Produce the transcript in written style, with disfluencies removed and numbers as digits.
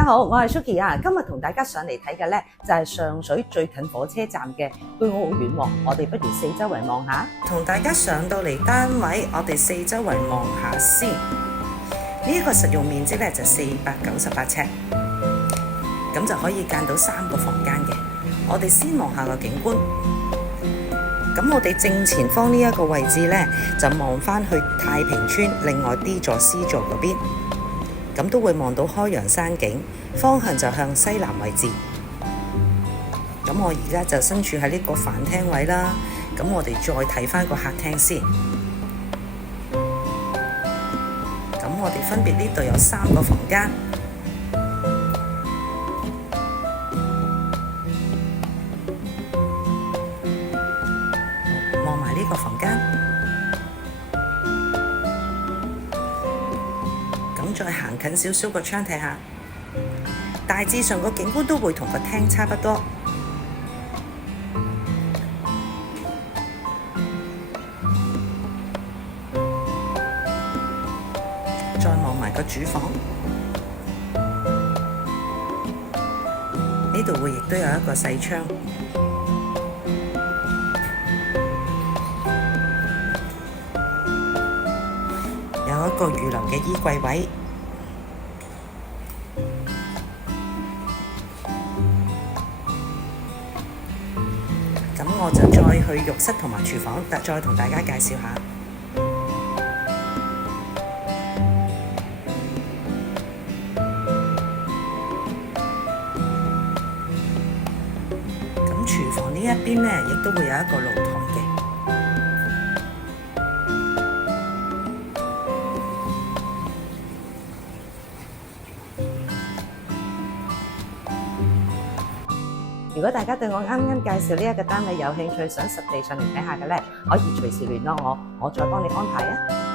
家好，我係 Suki 啊。今日同大家上嚟睇嘅咧就係上水最近火車站嘅，居屋好遠喎。我哋不如四周圍望下，同大家上到嚟單位，我哋四周圍望下先。呢個實用面積咧就498尺，咁就可以間到3個房間嘅。我哋先望下個景觀。咁我哋正前方呢一個位置咧，就望翻去太平村另外 D 座 C 座嗰邊。咁都會望到開陽山景，方向就向西南位置。咁我而家就身處喺呢個飯廳位啦。咁我哋再睇返個客廳先。咁我哋分別呢度有3個房間。望埋呢個房間。再行近少少個窗睇下，大致上個景觀都會同個廳差不多。再望埋個主房，呢度會亦都有一個細窗，有一個預留嘅衣櫃位。咁我就再去浴室同埋廚房，再同大家介紹下。咁廚房呢一邊呢，亦都會有一個露台嘅。如果大家對我啱啱介紹呢一個單位有興趣，想實地上嚟睇下嘅咧，可以隨時聯絡我，我再幫你安排啊。